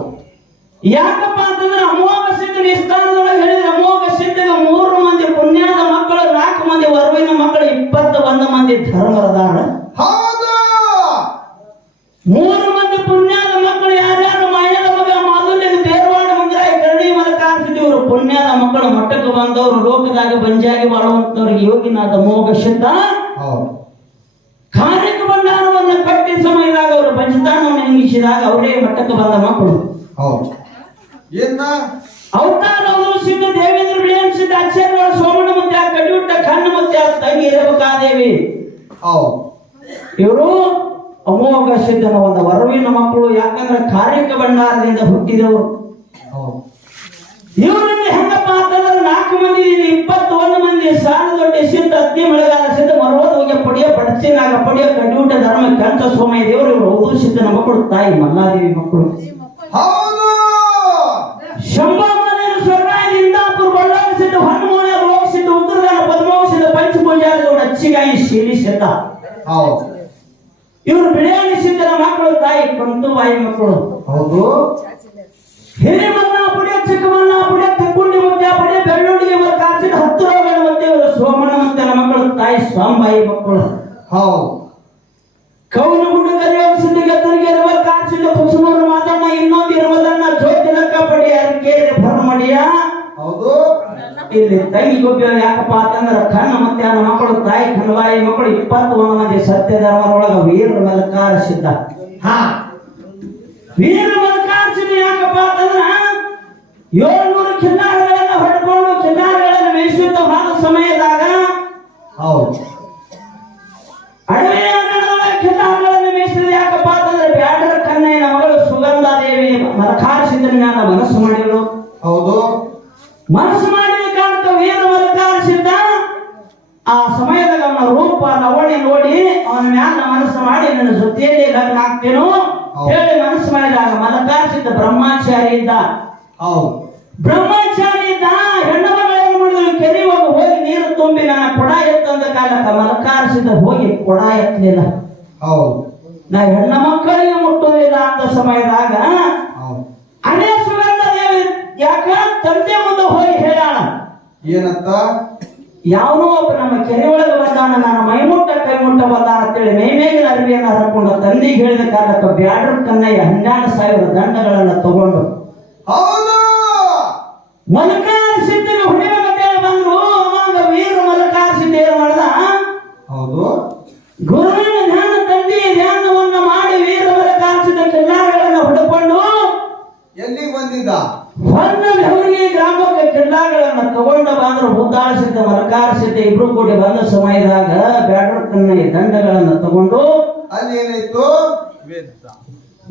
ಯಾಕಪ್ಪ ಅಂತಂದ್ರೆ ಅಮೋಘ ಸಿದ್ಧನ ಸ್ಥಾನದೊಳಗೆ ಹೇಳಿದ್ರೆ ಅಮೋಘ ಸಿದ್ಧನ ಮೂರು ಮಂದಿ ಪುಣ್ಯದ ಮಕ್ಕಳು ನಾಲ್ಕು ಮಂದಿ ವರುವಿನ ಮಕ್ಕಳು ಇಪ್ಪತ್ತ ಒಂದು ಮಂದಿ ಧರ್ಮರದಾರ. ಹೌದು! ಮೂರು ಮಂದಿ ಪುಣ್ಯದ ಮಕ್ಕಳು ಯಾರ್ಯಾರು ಮಾಯದ ಪುಣ್ಯದ ಮಕ್ಕಳು ಮಟ್ಟಕ್ಕೆ ಬಂದವರು ಲೋಕದಾಗ ಬಂಜಾಗಿ ಮಾಡುವಂತವ್ರಿಗೆ ಯೋಗಿನಾದ ಮೋಗ ಹೌದು. ಕಾರ್ಯಕ್ಕೆ ಬಂಡಾರವನ್ನು ಕಟ್ಟಿ ಸಮಯದಾಗ ಅವರು ಪಂಚತಾನವನ್ನು ಹಿಂಗಿಸಿದಾಗ ಅವರೇ ಮಟ್ಟಕ್ಕೆ ಬಂದ ಮಕ್ಕಳು. ಹೌದು. ಏನ ಅವತಾರ ಅವರು ಸಿದ್ಧ ದೇವೇಂದ್ರ ಬಿಳಿಯನ್ ಸಿದ್ಧ ಆಚಾರ್ಯಗಳು ಸೋಮಣ್ಣ ಮುತ್ಯ ಕಡಿಯುಟ್ಟ ಕಣ್ಣು ಮುತ್ಯ ತಂಗಿ ರೇವಕಾದೇವಿ. ಇವರು ಅಮೋಘ ಸಿದ್ಧನ ಒಂದು ವರವಿನ ಮಕ್ಕಳು. ಯಾಕಂದ್ರೆ ಕಾರ್ಯಕ್ಕೆ ಭಂಡಾರದಿಂದ ಹುಟ್ಟಿದವರು. ಇವರಲ್ಲಿ ಹೆಂಗಪ್ಪ ಅಂತಂದ್ರೆ ನಾಲ್ಕು ಮಂದಿ ಇಪ್ಪತ್ತೊಂದು ಮಂದಿ ಸಾಲ ದೊಡ್ಡ ಸಿದ್ಧ ಅಗ್ನಿ ಮಳೆಗಾಲ ಸಿದ್ಧ ಮರವದ ಹೋಗಿ ಪಡಿಯ ಪಡಚಿನಾಗ ಪಡಿಯ ಕಂಡುಬಿಟ್ಟ ಧರ್ಮ ಕಂಚ ಸೋಮಯ್ಯ ದೇವರು ಇವರು ಹೌದು ಸಿದ್ಧನ ಮಕ್ಕಳು ತಾಯಿ ಮಲ್ಲಾದೇವಿ ಮಕ್ಕಳು. ಹೌದು! ಸ್ವರ್ಗಾಯ ಇಂದಾಪುರ ಬಳ್ಳಾರಿ ಸಿದ್ಧ ಹನುಮಾನ ರೋಗ ಸಿದ್ಧ ಉತ್ತರದಾನ ಪದ್ಮಾವ ಸಿದ್ಧ ಪಂಚಭೂಜಾದ ಅಚ್ಚಿಗಾಯಿ ಶೀಲಿ ಸಿದ್ಧ. ಹೌದು. ಇವರು ಬಿಳಿಯಾಣಿ ಸಿದ್ಧನ ಮಕ್ಕಳು ತಾಯಿ ಕಂತುಬಾಯಿ ಮಕ್ಕಳು. ಹೌದು. ಹಿರಿಮನ್ನ ತಿಕ್ಕುಂಡಿ ಕಾಚಿದ ಹತ್ತು ರೋಗಗಳ ಮಧ್ಯೆ ಇವರು ಸೋಮನ ಮುತ್ತನ ಮಕ್ಕಳು ತಾಯಿ ಸ್ವಾಂಬಾಯಿ ಮಕ್ಕಳು. ಹೌದು. ಕೌನ ಗುಡ್ಡ ಕಲಿಯೋಗ ಸಿದ್ಧ ಗೆದ್ದರಿಗೆ ಇರುವ ಕಾಚಿದ ಕುಸುಮೂರು ಮಾದಣ್ಣ ಇನ್ನೊಂದು ಇರುವುದನ್ನ ಜ್ಯೋತಿಲಕ್ಕ ಪಡಿ ಅರಿಕೆ ಭರಮಡಿಯ? ಹೌದು. ಇಲ್ಲಿ ತಂಗಿ ಗೊಬ್ಬರ ಯಾಕಪ್ಪ ಅಂತಂದ್ರ ಕಣ್ಣ ಮತ್ತೆ ಆ ಮಕ್ಕಳು ತಾಯಿ ಕಣವಾಯಿ ಮಕ್ಕಳು ಇಪ್ಪತ್ತು ಒಂದು ಮಂದಿ ಸತ್ಯ ಧರ್ಮದೊಳಗ ವೀರ ಮಲಕಾರ ಸಿದ್ಧ. ಹಾ. ವೀರ ಮಲಕಾರ ಸಿದ್ಧ ಯಾಕಪ್ಪ ಅಂತಂದ್ರ ಏಳ್ನೂರು ಚಿನ್ನಾರಗಳನ್ನು ಹೊಡ್ಕೊಂಡು ಚಿನ್ನಾರಗಳನ್ನು ಮೇಯಿಸುತ್ತ ಹೋದ ಸಮಯದಾಗ ಹೌದು. ಅಡವೆಯ ಅಂಗಣದೊಳಗೆ ಮೇಯಿಸಿದ್ರೆ ಮೇಯಿಸಿದ ಯಾಕಪ್ಪ ಅಂತಂದ್ರೆ ಬ್ಯಾಡರ ಕನ್ನೆಯ ಮಗಳು ಸುಗಂಧಾದೇವಿ ಮರಕಾರ ಸಿದ್ಧನ ಮನಸ್ಸು ಮಾಡಿಗಳು ಹೌದು. ಮನಸ್ಸು ಮಾಡಿದ ಕಾರಣಕ್ಕೆ ವೀರ ಮಲಕಾರ ಸಿದ್ಧ ಆ ಸಮಯದಾಗ ಅವನ ರೂಪ ನವಣೆ ನೋಡಿ ಅವನ ಮ್ಯಾಲ ಮನಸ್ಸು ಮಾಡಿ ನನ್ನ ಜೊತೆಯಲ್ಲಿ ಲಗ್ನ ಆಗ್ತೇನು ಹೇಳಿ ಮನಸ್ಸು ಮಾಡಿದಾಗ ಮಲಕಾರ ಸಿದ್ಧ ಬ್ರಹ್ಮಚಾರಿ ಇದ್ದ ಹೌದು. ಬ್ರಹ್ಮಚಾರಿ ನಾ ಹೆಣ್ಣು ಮಗಳು ಏನ್ ಮಾಡಿದ್ರು ಕೆರೆ ಹೋಗಿ ನೀರು ತುಂಬಿ ನನ್ನ ಕೊಡ ಎತ್ತಂದ ಕಾಲಕ್ಕೆ ಮಲಕಾರಿಸಿದ ಹೋಗಿ ಕೊಡ ಎತ್ತಲಿಲ್ಲ ಹೌದು. ನಾ ಹೆಣ್ಣ ಮಕ್ಕಳಿಗೆ ಮುಟ್ಟುವುದಿಲ್ಲ ಅಂತ ಸಮಯದಾಗ ಅನೇ ಸುಗಂಧ ದೇವಿ ಯಾಕ ತಂದೆ ಮುಂದೆ ಹೋಗಿ ಹೇಳೋಣ ಏನಂತ ಯಾವನೋ ಒಬ್ಬ ನಮ್ಮ ಕೆರೆ ಒಳಗೆ ಬಂದಾನ ನನ್ನ ಮೈ ಮುಟ್ಟ ಕೈ ಮುಟ್ಟ ಬಂದಾನ ಅಂತೇಳಿ ಮೈ ಮೇಗಿನ ಅರಿವಿಯನ್ನ ಹರಕೊಂಡು ತಂದಿಗೆ ಹೇಳಿದ ಕಾರಣಕ್ಕೆ ಬ್ಯಾಡ್ರ ಕನ್ನಯ್ಯ ಹನ್ನೆರಡು ಸಾವಿರ ದಂಡಗಳನ್ನ ತಗೊಂಡು. ಹೌದು. ಮಲಕಾರ ಸಿದ್ಧರು ಹೊಡಿಬೇಕಂತೇಳಿ ಬಂದ್ರು ಅವಾಗ ವೀರ ಮಲಕಾರ ಸಿದ್ಧರು ಏನ್ ಮಾಡ್ದ? ಹೌದು. ಗುರುವಿನ ಧ್ಯಾನ ತಂದೆ ಧ್ಯಾನವನ್ನ ಮಾಡಿ ವೀರ ಮಲಕಾರ ಸಿದ್ಧ ಕಿಲ್ಲಾರಗಳನ್ನ ಹೊಡ್ಕೊಂಡು ಎಲ್ಲಿ ಬಂದಿದ್ದ? ಹೊನ್ನ ಬೆವರಿಗೆ ಗ್ರಾಮಕ್ಕೆ ಕಿಲ್ಲಾಗಳನ್ನ ತಗೊಂಡ ಬಂದ್ರು. ಮುದ್ದಾಳಿಸಿದ್ದ ಮಲಕಾರಿಸಿದ್ದ ಇಬ್ರು ಕೂಡಿ ಬಂದ ಸಮಯದಾಗ ಬ್ಯಾಡ್ರ ಕನ್ನಯ್ಯ ದಂಡಗಳನ್ನ ತಗೊಂಡು ಅಲ್ಲಿ ಏನಾಯ್ತು?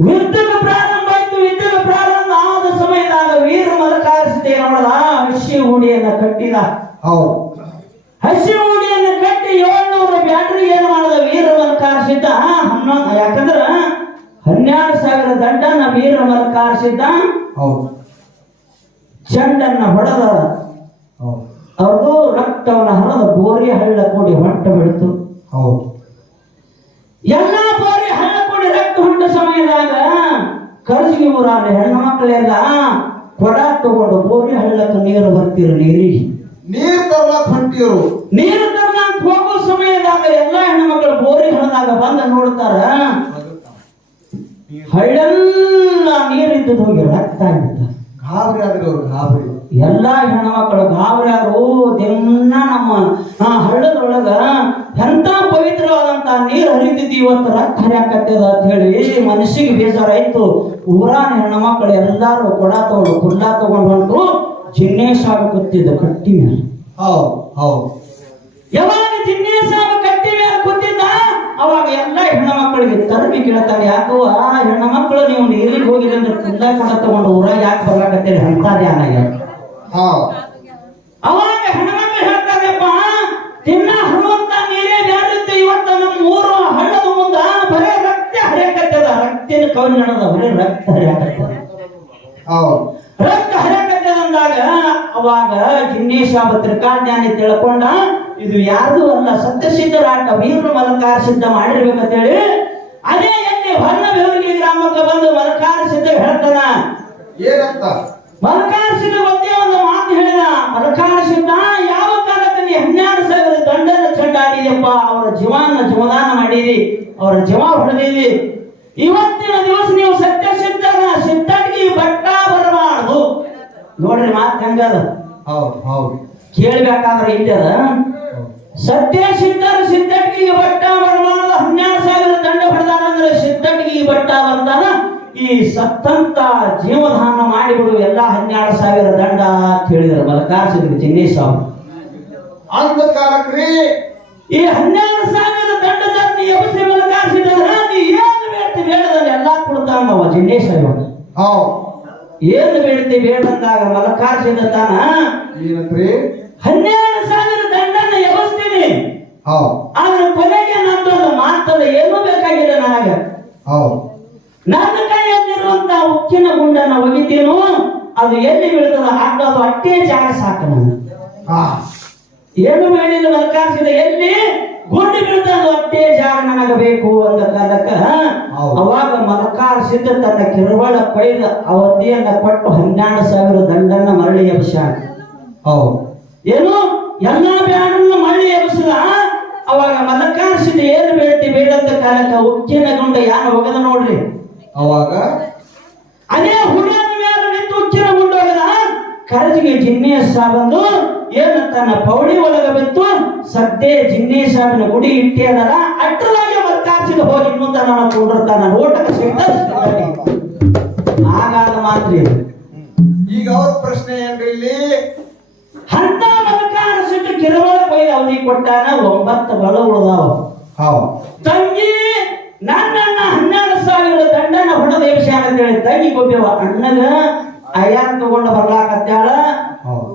ಯುದ್ಧದ ಪ್ರಾರಂಭ ಆಯ್ತು ಯುದ್ಧದ ಪ್ರಾರಂಭ ಆದ ಸಮಯದಾಗ ವೀರ ಮಲಕಾರಿಸಿದ್ದ ಏನ್ ಮಾಡದ ಹಸಿ ಹುಡಿಯನ್ನ ಕಟ್ಟಿದ ಹೌದು ಹಸಿ ಹುಡಿಯನ್ನ ಕಟ್ಟಿ ಏಳ್ನೂರು ಬ್ಯಾಟ್ರಿ ಏನ್ ಮಾಡದ ವೀರ ಮಲಕಾರಿಸಿದ್ದ ಹನ್ನೊಂದು ಯಾಕಂದ್ರ ಹನ್ನೆರಡು ಸಾವಿರ ದಂಡನ ವೀರ ಮಲಕಾರಿಸಿದ್ದ ಹೌದು ಚೆಂಡನ್ನ ಹೊಡೆದ ಹೌದು ಅವ್ರದ್ದು ರಕ್ತವನ್ನ ಹರಿದ ಬೋರಿ ಹಳ್ಳ ಕೂಡಿ ಹೊಂಟ ಬಿಡ್ತು ಹೌದು ಎಲ್ಲಾ ಬೋರಿ ಹಳ್ಳ ಕೂಡಿ ರಕ್ತ ಹೊಂಟ ಸಮಯದಾಗ ಕರ್ಜಿಗೆ ಹೆಣ್ಣು ಮಕ್ಕಳೆಲ್ಲ ಕೊಡ ತಗೊಂಡು ಬೋರಿ ಹಳ್ಳಕ್ಕೆ ನೀರು ಬರ್ತಿರು ನೀರಿ. ನೀರು ತರ್ಲಕ್ ಹೊಂಟಿರು. ನೀರು ತರ್ಲಾಕ್ ಹೋಗೋ ಸಮಯದಾಗ ಎಲ್ಲಾ ಹೆಣ್ಣು ಮಕ್ಕಳು ಬೋರಿ ಹಳ್ಳದಾಗ ಬಂದ ನೋಡ್ತಾರ ಹಳ್ಳೆಲ್ಲ ನೀರಿದ್ದು ಹೋಗಿ ರಕ್ತ ಆಗಿತ್ತ ಗಾಬರಿ ಆಗಿರೋರು ಗಾಬರಿ. ಎಲ್ಲಾ ಹೆಣ್ಮಕ್ಳು ಗಾಬರಿ ಆದ್ರು ದಿನ ನಮ್ಮ ಹಳ್ಳದೊಳಗ ಎಂತ ಪವಿತ್ರವಾದಂತ ನೀರು ಹರಿತಿದ್ದಿ ಇವತ್ತು ರಕ್ತ ಹರಿಯಾಕತ್ತದ ಅಂತ ಹೇಳಿ ಮನಸ್ಸಿಗೆ ಬೇಜಾರಾಯ್ತು ಊರಾನ ಹೆಣ್ಮಕ್ಳು ಎಲ್ಲಾರು ಕೊಡ ತಗೊಂಡು ಕುಲ್ಲ ತಗೊಂಡು ಹೊಂಟು ಜಿನ್ನೇಶ ಕೂತಿದ್ದ ಕಟ್ಟಿ ಮೇಲೆ ಹೌದು ಹೌದು. ಯಾವಾಗ ಜಿನ್ನೇಶ ಅವಾಗ ಎಲ್ಲ ಹೆಣ್ಣು ಮಕ್ಕಳಿಗೆ ತರ್ಮಿ ಕೇಳ್ತಾರೆ ಯಾಕೋ ಆ ಹೆಣ್ಣು ಮಕ್ಕಳು ನೀವು ನೀರಿಗೆ ಹೋಗಿದ್ರೆ ಅಂದ್ರೆ ಕುಲ್ಲ ಕೂಡ ತಗೊಂಡು ಊರಾಗ ಯಾಕೆ ಬರ್ಲಾಕತ್ತೀರಿ ಅಂತ ಧ್ಯಾನ ಅವಾಗ ಹೆಣ್ಮಕ್ಳು ಹೇಳ್ತಾರಪ್ಪ ತಿನ್ನ ಹರುವಂತ ನೀರೇ ಬ್ಯಾಡಿತ್ತು ಇವತ್ತ ನಮ್ಮ ಊರು ಹಳ್ಳದ ಮುಂದ ಬರೇ ರಕ್ತ ಹರಿಯಕತ್ತದ. ರಕ್ತಿನ ಕವಿ ನಡೆದ ಬರೇ ರಕ್ತ ಹರಿಯಕತ್ತದ. ರಕ್ತ ಹರಿಯಕತ್ತದ ಅಂದಾಗ ಅವಾಗ ಜಿನ್ನೇಶ ತ್ರಿಕಾಜ್ಞಾನಿ ತಿಳ್ಕೊಂಡ ಇದು ಯಾರ್ದು ಅಲ್ಲ ಸತ್ಯಸಿದ್ಧರಾಟ ವೀರ ಮಲಕಾರ ಸಿದ್ಧ ಮಾಡಿರ್ಬೇಕಂತೇಳಿ ಅದೇ ಎಲ್ಲಿ ಹೊನ್ನ ಬೆವರಿಗೆ ಗ್ರಾಮಕ್ಕೆ ಬಂದು ಮಲಕಾರ ಸಿದ್ಧ ಹೇಳ್ತಾನ. ಏನಂತ? ಮಲಕಾರ ಸಿದ್ಧ ಒಂದೇ ಒಂದು ಮಾತು ಹೇಳಿದ. ಮಲಕಾರ ಸಿದ್ಧ ಯಾವ ನೀ ಹನ್ನೆರಡು ಸಾವಿರ ದಂಡನ ಚಂಡಾಡಿದಪ್ಪ ಅವರ ಜೀವನ ಜೀವದಾನ ಮಾಡಿರಿ. ಅವರ ಜೀವ ಹೊಡೆದಿರಿ. ಇವತ್ತಿನ ದಿವಸ ನೀವು ಸತ್ಯ ಸಿದ್ಧನ ಸಿದ್ಧನಿಗೆ ಬಟ್ಟ ಬರಬಾರದು. ನೋಡ್ರಿ ಮಾತು ಹೆಂಗದ? ಹೌದು ಹೌದು. ಕೇಳ್ಬೇಕಾದ್ರೆ ಇಲ್ಲಿ ಅದ ಸತ್ಯ ಸಿದ್ಧಟ್ಟಿಗೆ ಬಟ್ಟ ಬರಬಾರ್ದು ಹನ್ನೆರಡು ಸಾವಿರ ದಂಡ ಹೊಡೆದಾನ ಅಂದ್ರೆ ಈ ಬಟ್ಟ ಬಂದಾನ? ಈ ಸತ್ತಂತ ಜೀವಧಾನ ಮಾಡಿಬಿಡು ಎಲ್ಲ ಹನ್ನೆರಡು ಸಾವಿರ ದಂಡ ಅಂತ ಹೇಳಿದ್ರು ಮಲಕಾಸಿದ್ರು ಚಿನ್ನೇಶ್ ಅವರು ಅಂಧಕಾರಕ್ರಿ. ಈ ಹನ್ನೆರಡು ಸಾವಿರ ದಂಡ ಜಾತಿ ಎಬಸಿ ಮಲಕಾಸಿದ್ರ ನೀ ಏನು ಬೇಡ್ತಿ ಬೇಡದಲ್ಲಿ ಎಲ್ಲ ಕೊಡ್ತಾನವ ಚಿನ್ನೇಶ್ ಅವರು ಹೌದು. ಏನು ಬೇಡ್ತಿ ಬೇಡಂದಾಗ ಮಲಕಾಸಿದ ತಾನ? ಏನಂತ್ರಿ? ಹನ್ನೆರಡು ಸಾವಿರ ಎಬಸ್ತೀನಿ ಹೌದು. ಆದ್ರೆ ಕೊನೆಗೆ ನಂದೊಂದು ಮಾತಲ್ಲ ಏನೂ ಬೇಕಾಗಿಲ್ಲ ನನಗೆ. ಹೌದು. ನನ್ನ ಕೈಯಲ್ಲಿರುವಂತ ಉಕ್ಕಿನ ಗುಂಡನ್ನ ಒಗಿತೀನೋ ಅದು ಎಲ್ಲಿ ಬೀಳ್ತದ ಹಾಕೋದು ಅಟ್ಟೇ ಜಾಗ ಸಾಕು ನನಗೆ. ಹಾ. ಏನು ಹೇಳಿದ ಮಲ್ಕಾಸಿದ ಎಲ್ಲಿ ಗುಂಡು ಬೀಳ್ತದ ಅಟ್ಟೇ ಜಾಗ ನನಗೆ ಬೇಕು ಅಂದ ಕಾಲಕ್ಕ. ಅವಾಗ ಮಲಕಾರ ಸಿದ್ಧ ತನ್ನ ಕಿರುಬಳ ಪಡೆದ ಅವಧಿಯನ್ನ ಕೊಟ್ಟು ಹನ್ನೆರಡು ಸಾವಿರ ದಂಡನ್ನ ಮರಳಿ ಎಬ್ಸ್ಯಾನ ಹೌದು. ಏನು? ಎಲ್ಲಾ ಬ್ಯಾಡನ್ನು ಮಳ್ಳಿ ಅವಾಗ ಮಲಕಾರ್ಸಿದ ಏನು ಬೇಡತಿ ಬೇಡಂತ ಕಾಲಕ್ಕ ಉಜ್ಜನಗೊಂಡ ಗುಂಡ ಹೋಗದ ನೋಡ್ರಿ. ಅವಾಗ? ಅದೇ ಹುಡುಗನ ಮೇಲೆ ನಿಂತು ಉಜ್ಜನಗೊಂಡ ಗುಂಡ ಒಗದ ಕರಜಿಗೆ ಜಿನ್ನೆ ಸಾಬಂದು ಏನು ತನ್ನ ಪೌಡಿ ಒಳಗ ಬಿತ್ತು? ಸದ್ದೆ ಜಿನ್ನೆ ಸಾಬಿನ ಗುಡಿ ಇಟ್ಟಿಯದಲ್ಲ ಅಟ್ರಲಾಗಿ ಬರ್ಕಾಸಿದ ಹೋಗಿ ಮುಂದೆ ನಾನು ಕೊಂಡಿರ್ತಾನ. ನೋಟಕ್ಕೆ ಸಿಗ್ತ ಆಗಾದ ಮಾತ್ರ. ಈಗ ಅವ್ರ ಪ್ರಶ್ನೆ ಏನ್ರಿ ಇಲ್ಲಿ? ಅಂತ ಮಲಕ ಸಿಟ್ಟು ಕಿರುವಳ ಕೊಯ್ದು ಅವನಿಗೆ ಕೊಟ್ಟಾನ ಒಂಬತ್ತು ಬಳ ಉಳಿದಾವ. ಹೌದು. ತಂಗಿ ನನ್ನನ್ನ ಹನ್ನೆರಡು ಸಾವಿರ ದಂಡನ ಹೊಡೆದ ವಿಷಯ ಅಂತೇಳಿ ತಂಗಿ ಗೊಬ್ಬವ ಅಣ್ಣನ ಅಯ್ಯಾನ್ ತಗೊಂಡು ಬರ್ಲಾಕತ್ತಾಳ.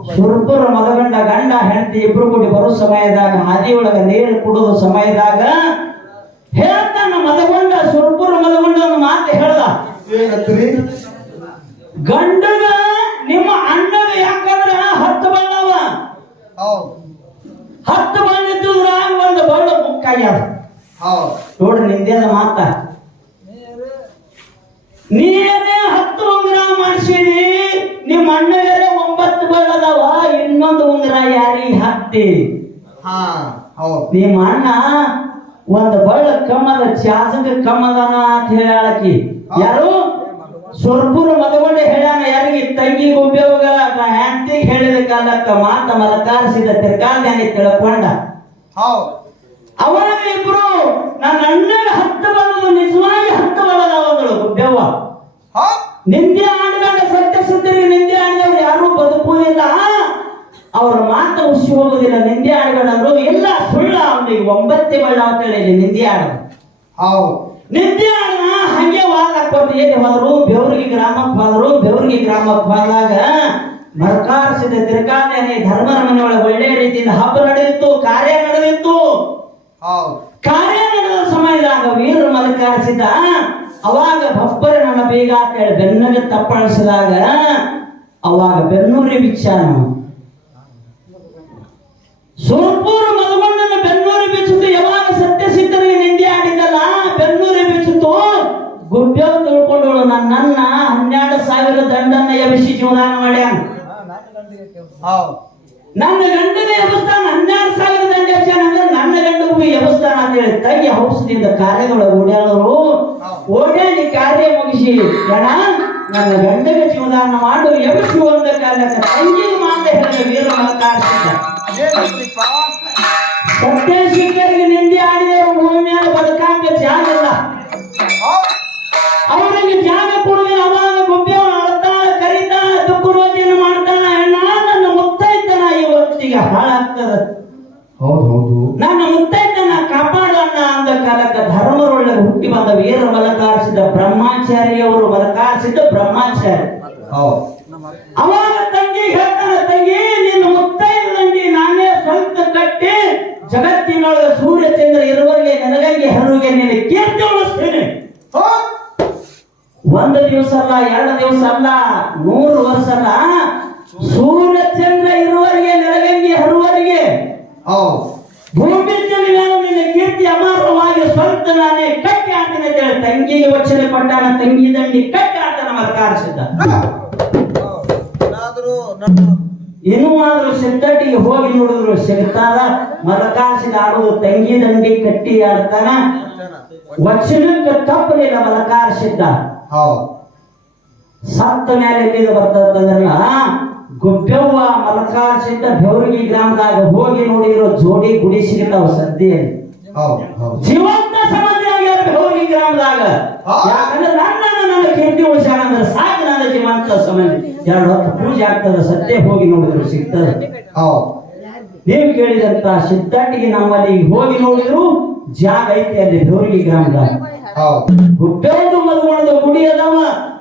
ಸುರ್ಪುರ ಮದಗಂಡ ಗಂಡ ಹೆಂಡತಿ ಇಬ್ರು ಕೂಡಿ ಬರೋ ಸಮಯದಾಗ ಹಾದಿ ಒಳಗ ನೀರು ಕುಡಿದ ಸಮಯದಾಗ ಹೇಳ್ತಾನ ಮದಗೊಂಡ ಸುರ್ಪುರ ಮದಗೊಂಡ ಒಂದು ಮಾತು ಹೇಳ್ದ. ಗಂಡಗ ನಿಮ್ಮ ಹತ್ತು ಬಣ್ಣವ? ಹತ್ತು ಹತ್ತು ಬಣ್ಣಿದ್ದುದ್ರಾಗ ಒಂದು ಬಣ್ಣ ಬುಕ್ ಹೌದು. ನೋಡ್ರಿ ನಿಂದೇನ ಮಾತ? ನೀನೇ ಹತ್ತು ಉಂಗುರ ಮಾಡಿಸಿದಿ ನಿಮ್ಮ ಅಣ್ಣಗರೆ ಒಂಬತ್ತು ಬಳ್ಳದವ ಇನ್ನೊಂದು ಉಂಗುರ ಯಾರಿ ಹತ್ತಿ ನಿಮ್ಮ ಅಣ್ಣ ಒಂದು ಬಳ್ಳ ಕಮ್ಮದ ಚಾಸಕ ಕಮ್ಮದನ ಅಂತ ಹೇಳಾಕಿ ಯಾರು? ಸ್ವರ್ಪುರ ಮದಗೊಂಡೆ ಹೇಳ್ಯಾನ ಯಾರಿಗೆ ತಂಗಿ ಉಪಯೋಗ ಹ್ಯಾಂತಿಗೆ ಹೇಳಿದ ಕಾಲಕ್ಕ ಮಾತ ಮಲಕಾರಿಸಿದ ತಿರ್ಕಾಲ್ಯಾನಿ ತಿಳ್ಕೊಂಡ. ಅವಾಗ ಇಬ್ರು ನನ್ನ ಅಣ್ಣನ ಹತ್ತು ಬಲದು ನಿಜವಾಗಿ ಹತ್ತು ಬಲದ ಅವಗಳು ಹೌದು ನಿಂದೆ ಆಡ್ಗಾಡ ಸತ್ಯ ಸುಂದರಿ ನಿಂದೆ ಆಡಿದವ್ರು ಯಾರು ಬದುಕುವುದಿಲ್ಲ. ಅವರ ಮಾತು ಉಸಿ ಹೋಗುದಿಲ್ಲ ನಿಂದೆ ಆಡ್ಗಳಂದ್ರು ಇಲ್ಲ ಸುಳ್ಳ ಅವನಿಗೆ ಒಂಬತ್ತೇ ಬಳ್ಳ ಅಂತ ಹೇಳಿ ನಿಂದೆ ಆಡ ನಿಂದೆ ಹಂಗೆ ವಾದ ಕೊಟ್ಟು ಏನು ಹೋದ್ರು ಬೆವರಿಗೆ ಗ್ರಾಮಕ್ಕೆ ಹೋದ್ರು ಬೆವರಿಗೆ ಗ್ರಾಮಕ್ಕೆ ಹೋದಾಗ ಮರ್ಕಾರಿಸಿದ ತಿರ್ಗಾನೆ ಧರ್ಮರ ಮನೆಯೊಳಗೆ ಒಳ್ಳೆ ರೀತಿಯಿಂದ ಹಬ್ಬ ನಡೆದಿತ್ತು ಕಾರ್ಯ ನಡೆದಿತ್ತು. ಕಾರ್ಯ ನಡೆದ ಸಮಯದಾಗ ವೀರರು ಮಲಕಾರಿಸಿದ ಅವಾಗ ಬಪ್ಪರ ನನ್ನ ಬೇಗ ಅಂತ ಹೇಳಿ ಬೆನ್ನಗೆ ತಪ್ಪಳಿಸಿದಾಗ ಅವಾಗ ಬೆನ್ನೂರಿ ಬಿಚ್ಚಾನ ಸುರ್ಪೂರು ಮಲಗೊಂಡನ ಬೆನ್ನೂರಿ ಬಿಚ್ಚಿದ್ದು ಯಾವಾಗ ಸತ್ಯ ನನ್ನನ್ನ ಹನ್ನೆರಡು ಸಾವಿರ ದಂಡನ್ನ ಎಬ್ಬಿಸಿ ಜೀವನ ಮಾಡ್ಯಾನ. ನನ್ನ ಗಂಡನೇ ಎಬ್ಬಿಸ್ತಾನ ಹನ್ನೆರಡು ಸಾವಿರ ದಂಡ ಎಬ್ಸ್ಯಾನ ಅಂದ್ರೆ ನನ್ನ ಗಂಡಗೂ ಎಬ್ಬಿಸ್ತಾನ ಅಂತ ಹೇಳಿ ತಂಗಿ ಹೌಸದಿಂದ ಕಾರ್ಯಗಳು ಓಡ್ಯಾಳರು ಓಡಾಡಿ ಕಾರ್ಯ ಮುಗಿಸಿ ಗಣ ನನ್ನ ಗಂಡನ ಜೀವದಾನ ಮಾಡು ಎಬ್ಬಿಸುವಂತ ಒಂದ ಕಾಲಕ್ಕೆ ತಂಗಿ ಮಾತ ಹೇಳಿ ವೀರ ಸತ್ಯ ಶಿಖರಿಗೆ ನಿಂದೆ ಆಡಿದವರು ಭೂಮಿ ಮೇಲೆ ಬದುಕಾಂಗ ಅವರಿಗೆ ಜಾಗ ಕೊಡಲಿಲ್ಲ ಅವಾಗ ಗೊಬ್ಬೆ ಅಳ್ತಾಳ ಕರಿತಾಳ ದುಃಖ ಮಾಡ್ತಾನ ಮಾಡ್ತಾಳ ನನ್ನ ಮುತ್ತೈತನ ಇವತ್ತಿಗೆ ಹಾಳಾಗ್ತದ. ಹೌದು ಹೌದು. ನನ್ನ ಮುತ್ತೈತನ ಕಾಪಾಡೋಣ ಅಂದ ಕಾಲಕ್ಕೆ ಧರ್ಮರೊಳಗೆ ಹುಟ್ಟಿ ಬಂದ ವೀರ ಮಲಕಾರಿಸಿದ ಬ್ರಹ್ಮಾಚಾರ್ಯವರು ಮಲಕಾರಿಸಿದ ಬ್ರಹ್ಮಾಚಾರಿ ಹೌದು. ಅವಾಗ ತಂಗಿ ಹೇಳ್ತಾನೆ ತಂಗಿ ನಿನ್ನ ಮುತ್ತೈದಂಡಿ ನಾನೇ ಸ್ವಂತ ಕಟ್ಟಿ ಜಗತ್ತಿನೊಳಗೆ ಸೂರ್ಯ ಚಂದ್ರ ಇರುವರಿಗೆ ನನಗಂಗೆ ಹರುವಿಗೆ ನೀನು ಕೀರ್ತಿ ಉಳಿಸ್ತೇನೆ. ಹೌದು. ಒಂದು ದಿವಸ ಅಲ್ಲ ಎರಡು ದಿವಸ ಅಲ್ಲ ನೂರು ವರ್ಷ ಅಲ್ಲ ಸೂರ್ಯ ಚಂದ್ರ ಇರುವವರಿಗೆ ನೆಲಗಂಗಿ ಹರುವರಿಗೆ. ಹೌದು. ಭೂಮಿ ನಾನು ನಿನ್ನ ಕೀರ್ತಿ ಅಮಾರವಾಗಿ ಸ್ವಂತ ನಾನೇ ಕಟ್ಟಿ ಆತನ ಕೇಳಿ ತಂಗಿಗೆ ವಚನೆ ಕೊಟ್ಟಾನ ತಂಗಿ ದಂಡಿ ಕಟ್ಟಿ ಆಡ್ತಾನ ಮರ್ಕಾರಿಸಿದ್ದ ಕಾರಿಸಿದ್ದ ಇನ್ನೂ ಆದ್ರೂ ಸಿದ್ಧಟ್ಟಿಗೆ ಹೋಗಿ ನೋಡಿದ್ರು ಸಿಗ್ತಾರ ಮಲಕಾಸಿದ ಆಡುವುದು ತಂಗಿ ದಂಡಿ ಕಟ್ಟಿ ಆಡ್ತಾನ ವಚನಕ್ಕೆ ತಪ್ಪಲಿಲ್ಲ ಮಲಕಾರಿಸಿದ್ದ ಹೌದು. ಸತ್ತ ಮೇಲೆ ಎಲ್ಲಿದ ಬರ್ತದಂದ್ರಲ್ಲ ಗುಬ್ಬೆವ್ವ ಮಲಕಾರ್ಸಿಂದ ಬೆವರಿಗೆ ಗ್ರಾಮದಾಗ ಹೋಗಿ ನೋಡಿರೋ ಜೋಡಿ ಗುಡಿ ಸಿಗ್ತಾವ ಸದ್ಯದಲ್ಲಿ ಜೀವಂತ ಸಮಾಧಿ ಆಗ್ಯಾರ ಬೆವರಿಗೆ ಗ್ರಾಮದಾಗ. ಯಾಕಂದ್ರೆ ನನ್ನ ನನ್ನ ಕೀರ್ತಿ ಉಳಿಸ್ಯಾನ ಅಂದ್ರೆ ಸಾಕು ನನ್ನ ಜೀವಂತ ಸಮಾಧಿ ಎರಡು ಹೊತ್ತು ಪೂಜೆ ಆಗ್ತದ ಸತ್ಯ ಹೋಗಿ ನೋಡಿದ್ರು ಸಿಗ್ತದೆ. ಹೌದು. ನೀವು ಕೇಳಿದಂತ ಸಿದ್ಧಾಟಿಗೆ ನಮ್ಮಲ್ಲಿ ಹೋಗಿ ನೋಡಿದ್ರು ಜಾಗ ಐತಿ ಅಲ್ಲಿ ಬೆವರಿಗೆ ಗ್ರಾಮದಾಗ ಗುಡ್ಡೊಂದು ಮಲ್ಗೊಂಡು ಗುಡಿ ಅದಾವ.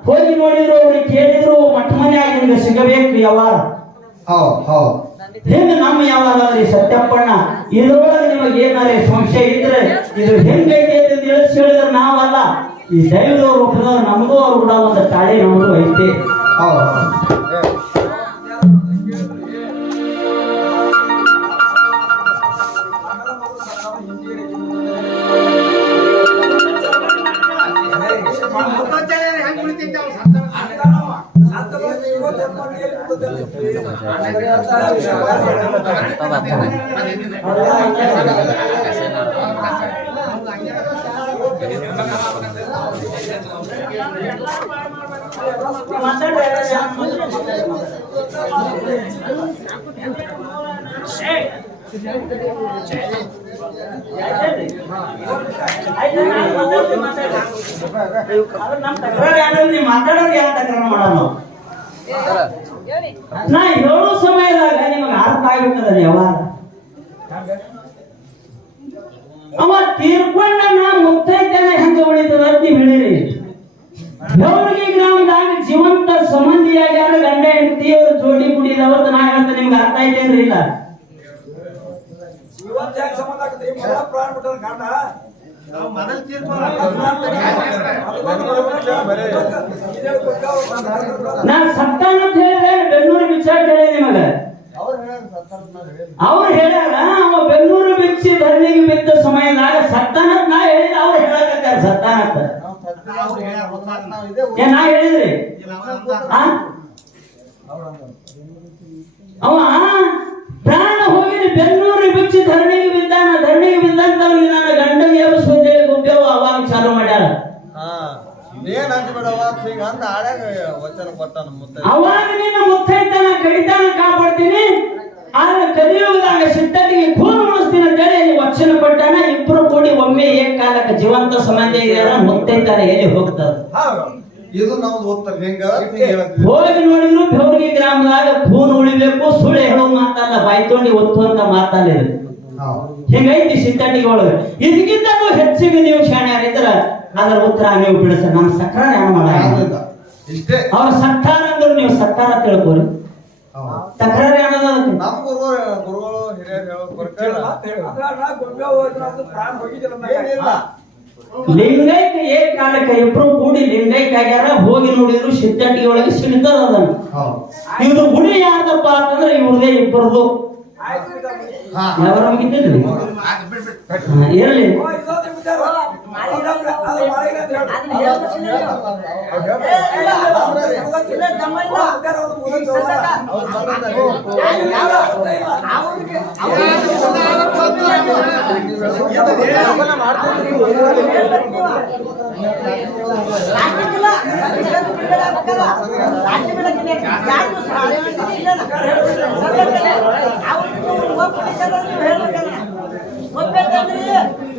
ಹೋಗಿ ನೋಡಿದ್ರು ಅವ್ರಿಗೆ ಕೇಳಿದ್ರು ಮಠ ಮನ್ಯಾಗ ನಿಮ್ಗೆ ಸಿಗಬೇಕು ಯಾವಾರ ಹೆಂಗ ನಮ್ಮ ಯಾವಾಗ ಅದ್ರಿ ಸತ್ಯಪ್ಪಣ್ಣ? ಇದ್ರೊಳಗೆ ನಿಮಗೆ ಏನಾರೇ ಸಂಶಯ ಇದ್ರೆ ಇದು ಹೆಂಗೈತಿ ಅಂತ ತಿಳಿಸಿ ಹೇಳಿದ್ರೆ ನಾವಲ್ಲ. ಈ ದೈವದವ್ರು ರೂಪದವ್ರು ನಮಗೂ ಅವ್ರು ಕೂಡ ಒಂದು ತಾಳಿ ನಮಗೂ ಐತೆ. तब आप ऐसे ना ಮಾತಾಡೋರು ಯಾರು ತಕರಾರು ಮಾಡಲ್ಲ ನಾ ಹೇಳೋ ಸಮಯದಾಗ ನಿಮಗೆ ಅರ್ಥ ಆಗಿರ್ತದ ವ್ಯವಹಾರ ಅವ ತೀರ್ಕೊಂಡ ನಾ ಮುತ್ತೈತನ ಹೆಂಗ ಉಳಿತದ ನೀವ್ ಹೇಳಿರಿ. ಬೆವರ್ಗಿ ಗ್ರಾಮದಾಗ ಜೀವಂತ ಸಂಬಂಧಿಯಾಗ್ಯಾರ ಗಂಡ ಹೆಂಡತಿ ಅವ್ರ ಜೋಡಿ ಕುಡಿದವತ್ತು ನಾ ಹೇಳ್ತೇನೆ ನಿಮ್ಗೆ ಅರ್ಥ ಐತೇನ್ರಿ ಇಲ್ಲ? ಜೀವಂತ ಸಂಬಂಧ ಆಗತ್ತೆ ಪ್ರಾಣ ಬಿಟ್ಟ ಗಂಡ? ನಾವು ಮೊದಲು ತೀರ್ಪು ಇದೇ ಗೊತ್ತ ನಾ ಸತ್ತಾನ ಅಂತ ಹೇಳಿದ್ರೆ ಬೆನ್ನೂರು ವಿಚಾರ ಹೇಳಿ ನಿಮಗ? ಅವ್ರು ಹೇಳ್ಯಾರ ಅವ ಬೆನ್ನೂರು ಬಿಚ್ಚಿ ಧರಣಿಗೆ ಬಿದ್ದ ಸಮಯದಾಗ ಸತ್ತಾನ ಅಂತ ನಾ ಹೇಳಿದ ಅವ್ರು ಹೇಳಕತ್ತಾರ ಸತ್ತಾನ ಅಂತ. ನಾವು ಸತ್ತಿಲ್ಲ, ಅವ್ರು ಹೇಳ್ಯಾರ. ಒಂದ್ ನಾವು ಇದೇ ಏ ನಾ ಹೇಳಿದ್ರಿ. ಅವ ಪ್ರಾಣ ಹೋಗಿ ಬೆನ್ನೂರು ಬಿಚ್ಚಿ ಧರಣಿಗೆ ಬಿದ್ದಾನ ಧರಣಿಗೆ ಬಿದ್ದಂತ ನನ್ನ ಗಂಡಗೆ ಎಬ್ಬಿಸ್ಕೊಂಡೇಳಿ ಗುಂಪೆವು ಅವಾಗ ಚಾಲು ಮಾಡ್ಯಾರ? ಅವಾಗ ನಿನ್ನ ಮುತ್ತೈತನ ಕಡಿತಾನ ಕಾಪಾಡ್ತೀನಿ ಆದ್ರೆ ಕಲಿಯುಗದಾಗ ಸಿಟ್ಟನಿಗೆ ಖೂನ್ ಉಳಿಸ್ತೀನಿ ಅಂತೇಳಿ ವಚನ ಕೊಟ್ಟಾನ ಇಬ್ರು ಕೂಡಿ ಒಮ್ಮೆ ಏಕ ಕಾಲಕ್ಕೆ ಜೀವಂತ ಸಂಬಂಧ ಇದೆ ಮುತ್ತೈತನ ಎಲ್ಲಿ ಹೋಗ್ತದ. ಇದು ನಾವು ಉತ್ತರ. ಹಿಂಗ? ಹಿಂಗ ನೋಡಿದ್ರು ಬೆವರ್ಗಿ ಗ್ರಾಮದಾಗ ಖೂನ್ ಉಳಿಬೇಕು ಸುಳ್ಳು ಹೇಳೋ ಮಾತಲ್ಲ ಬಾಯ್ತೊಂಡಿ ಒತ್ತುವಂತ ಮಾತಲ್ಲ ಇದು. ಹೌದು. ಹಿಂಗೈತಿ ಸಿಟ್ಟಟ್ಟಿಗೆ ಒಳಗೆ? ಇದಕ್ಕಿಂತ ಹೆಚ್ಚಿಗೆ ನೀವು ಶಾಣ್ಯಾರಿದ್ರ ಅದರ ಉತ್ತರ ನೀವು ಬಿಡಿಸ. ನಮ್ಮ ಸಕ್ಕಾರ ಮಾಡ ಅವ್ರ ಸರ್ಕಾರ ಅಂದ್ರೆ ನೀವು ಸರ್ಕಾರ ತಿಳ್ಕೊರಿ. ಹೌದು. ತಕರಾರು ಏನದ? ನಮ್ಮ ಹಿರಿಯರು ಹೇಳೋ. ಹೋದ್ರೆ ಪ್ರಾಣ ಹೋಗಿದ್ದಿಲ್ಲ ಅಂದಾಗ. ಏನ್ ಏಕ ಕಾಲಕ್ಕೆ ಇಬ್ರು ಕೂಡಿ ಲಿಂಗೈಕ ಆಗ್ಯಾರ ಹೋಗಿ ನೋಡಿದ್ರು ಸಿದ್ಧಟ್ಟಿ ಒಳಗೆ ಸಿಡ್ತದ ಅದನ್ನ ಇವ್ರು ಗುಡಿ ಯಾರ್ದಪ್ಪ ಅಂತಂದ್ರೆ ಇವ್ರದೇ ಇಬ್ಬರದು. ಇರಲಿ. ವಿಚಾರ. ಅದನ್ನ- ಅದು ಮಾಡಿಲ್ಲ ಅಂತ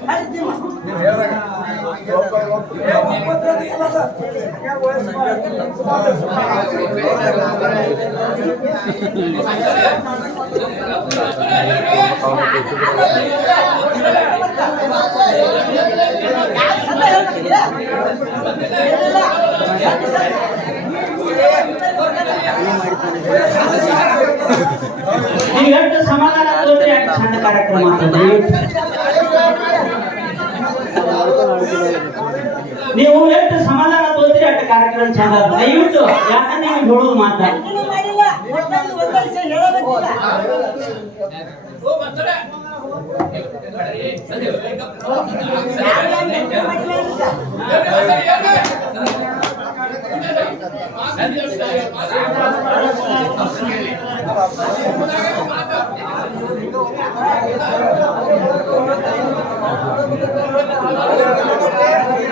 ಹೇಳು. ಅದನ್ನ ಹೇಳ್ಬೇಕಿಲ್ಲ ನೀವು. ಏ, ಇಲ್ಲ. ಇಲ್ಲ, ತಮ್ಮ ಇಲ್ಲ. ವಿಚಾರ ಅದು ಮುಗಿದು ಹೋಗಲ್ಲ. ಅವ್ರು ಬಂದಿದ್ದಾರೆ. ಅವ್ರಿಗೆ- ಅವ್ರಿಗೆ ಹೇಳ್ಬೇಕು ನೀವು. ರಾಜ್ಯ ಬಿಡ. ಇಷ್ಟೊಂದು ಬಿಡುಗಡೆ ಆಗ್ಬೇಕಲ್ಲ. ರಾಜ್ಯ ಬಿಡಕ್ಕಿಲ್ಲ. ಯಾರು ಸಾಲ ಇಲ್ಲ. ಅವ್ರಿಗೆ ಒಪ್ಪಿಗೆ ನೀವು ಹೇಳ್ಬೇಕಲ್ಲ. ಒಪ್ಬೇಕಂದ್ರಿ ಹರಿತೀವಿ. ನೀವು ಹೇಳ್ದಾಗ ಏ, ಒಪ್ಪಂದ್ರದ್ದು ಇಲ್ಲ ಅದು. ಹಂಗಾಗಿ ವಯಸ್ಸು ಯಾರು ಸಲ ಹೇಳ್ಬೇಕಿಲ್ಲ? ಇಲ್ಲ. ಯಾರು ಸಲ? ನೀವು ಎಷ್ಟು ಸಮಾಧಾನ ತಗೊಂಡ್ರಿ ಅಷ್ಟು ಚಂದ ಕಾರ್ಯಕ್ರಮ ಆಗ್ತದೆ ನೀವು ಎಷ್ಟು ಸಮಾಧಾನ ತೋದ್ರಿ ಅಷ್ಟು ಕಾರ್ಯಕ್ರಮ ಚಂದ ದಯವಿಟ್ಟು ನೀವು ಹೇಳೋದು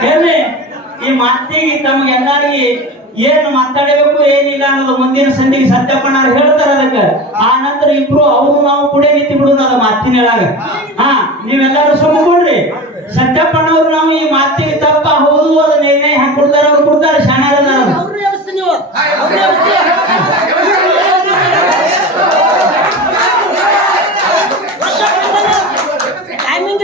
ಇನ್ನೂ ಈ ಮಾತಿಗೆ ತಮಗೆಲ್ಲರಿಗೆ ಏನು ಮಾತಾಡಬೇಕು, ಏನಿಲ್ಲ ಅನ್ನೋದು ಮುಂದಿನ ಸಂಧಿಗೆ ಸತ್ಯಪ್ಪಣ್ಣ ಹೇಳ್ತಾರ ಅದಕ್ಕೆ. ಆ ನಂತರ ಇಬ್ರು ಅವರು ನಾವು ಕೂಡ ನಿಂತು ಬಿಡೋದು ಅದ ಮಾತಿನ ಒಳಗ. ಹಾ, ನೀವೆಲ್ಲರೂ ಸತ್ಯಪ್ಪಣ್ಣ ಸತ್ಯಪ್ಪಣ್ಣವ್ರು ನಾವು ಈ ಮಾತಿಗೆ ತಪ್ಪ, ಹೌದು, ಅದು ನಿರ್ಣಯ ಕೊಡ್ತಾರ, ಅವ್ರು ಕೊಡ್ತಾರೆ ಅವ್ರು ಅವ್ರು ವ್ಯವಸ್ಥೆ ಟೈಮಿಂಗ್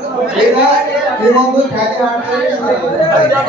ಹೇಳಂಗೆ ಸುಮ್ಮನೆ ನೀ ಈಗ